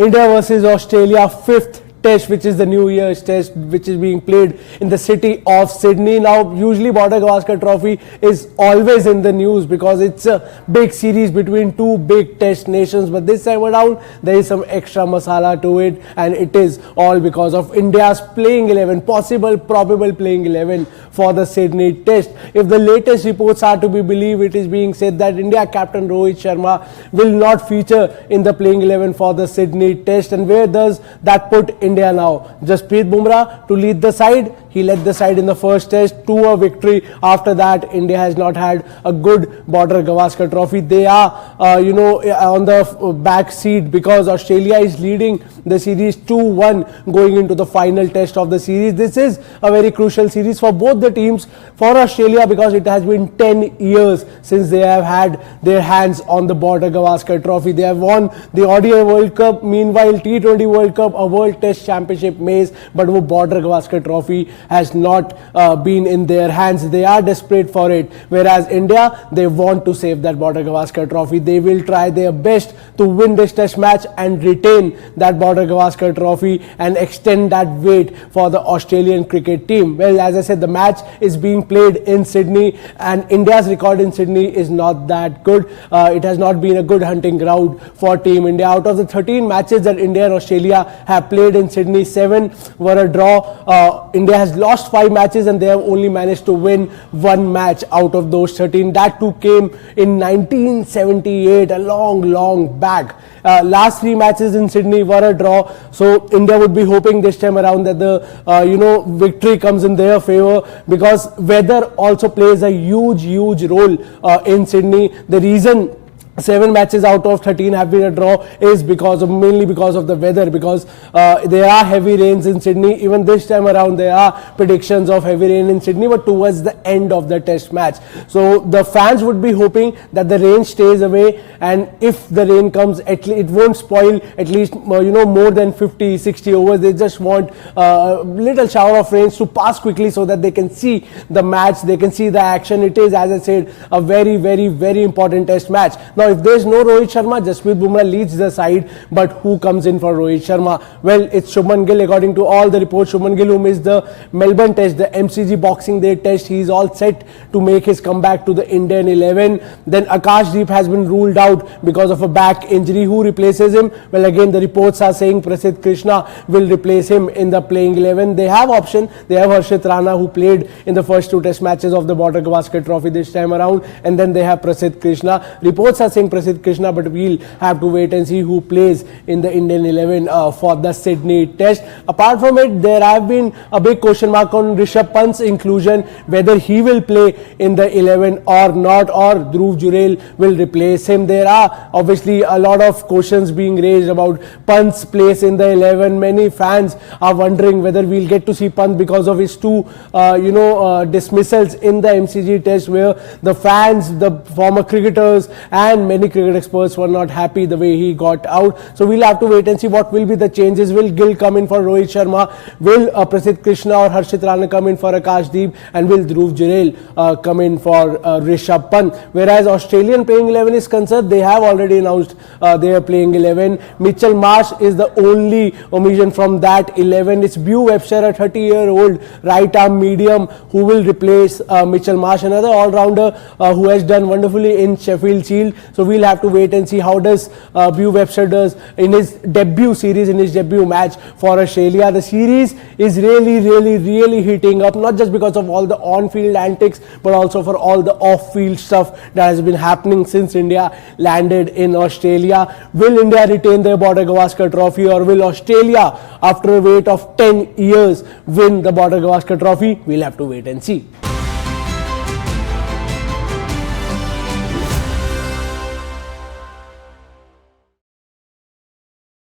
India versus Australia, fifth test, which is the New Year's test, which is being played in the city of Sydney. Now, usually Border-Gavaskar Trophy is always in the news because it's a big series between two big test nations, but this time around there is some extra masala to it, and it is all because of India's playing 11, possible probable playing 11 for the Sydney test. If the latest reports are to be believed, it is being said that India captain Rohit Sharma will not feature in the playing 11 for the Sydney test. And where does that put India now? Jasprit Bumrah to lead the side. He led the side in the first test to a victory. After that, India has not had a good Border-Gavaskar Trophy. They are, on the back seat because Australia is leading the series 2-1 going into the final test of the series. This is a very crucial series for both the teams. For Australia, because it has been 10 years since they have had their hands on the Border-Gavaskar Trophy. They have won the ODI World Cup, meanwhile T20 World Cup, a World Test Championship maize, but the Border-Gavaskar Trophy has not been in their hands. They are desperate for it. Whereas India, they want to save that Border-Gavaskar Trophy. They will try their best to win this test match and retain that Border-Gavaskar Trophy and extend that wait for the Australian cricket team. Well, as I said, the match is being played in Sydney, and India's record in Sydney is not that good. It has not been a good hunting ground for Team India. Out of the 13 matches that India and Australia have played in Sydney, 7 were a draw. India has lost 5 matches and they have only managed to win 1 match out of those 13. That too came in 1978, a long back. Last 3 matches in Sydney were a draw, so India would be hoping this time around that the victory comes in their favor, because weather also plays a huge role in Sydney. The reason 7 matches out of 13 have been a draw is mainly because of the weather, because there are heavy rains in Sydney. Even this time around there are predictions of heavy rain in Sydney, but towards the end of the test match. So the fans would be hoping that the rain stays away, and if the rain comes, at least it won't spoil at least more than 50-60 overs. They just want a little shower of rains to pass quickly so that they can see the match, they can see the action. It is, as I said, a very important test match. Now, if there is no Rohit Sharma, Jasprit Bumrah leads the side, but who comes in for Rohit Sharma? Well, it's Shubman Gill. According to all the reports, Shubman Gill, who missed the Melbourne test, the MCG Boxing Day test, he is all set to make his comeback to the Indian 11. Then Akashdeep has been ruled out because of a back injury. Who replaces him? Well, again, the reports are saying Prasidh Krishna will replace him in the playing 11. They have option. They have Harshit Rana, who played in the first 2 test matches of the Border-Gavaskar Trophy this time around, and then they have Prasidh Krishna. Reports are saying Prasidh Krishna, but we'll have to wait and see who plays in the Indian 11 for the Sydney test. Apart from it, there have been a big question mark on Rishabh Pant's inclusion, whether he will play in the 11 or not, or Dhruv Jurel will replace him. There are obviously a lot of questions being raised about Pant's place in the 11. Many fans are wondering whether we'll get to see Pant because of his 2 dismissals in the MCG test, where the fans, the former cricketers and many cricket experts were not happy the way he got out. So we'll have to wait and see what will be the changes. Will Gill come in for Rohit Sharma? Will Prasidh Krishna or Harshit Rana come in for Akashdeep? And will Dhruv Jurel come in for Rishabh Pant? Whereas Australian playing 11 is concerned, they have already announced their playing 11. Mitchell Marsh is the only omission from that 11. It's Bew Webster, a 30-year-old right-arm medium, who will replace Mitchell Marsh, another all-rounder who has done wonderfully in Sheffield Shield. So we'll have to wait and see how does Bew Webster does in his debut series, in his debut match for Australia. The series is really heating up, not just because of all the on-field antics, but also for all the off-field stuff that has been happening since India landed in Australia. Will India retain their Border-Gavaskar Trophy, or will Australia, after a wait of 10 years, win the Border-Gavaskar Trophy? We'll have to wait and see.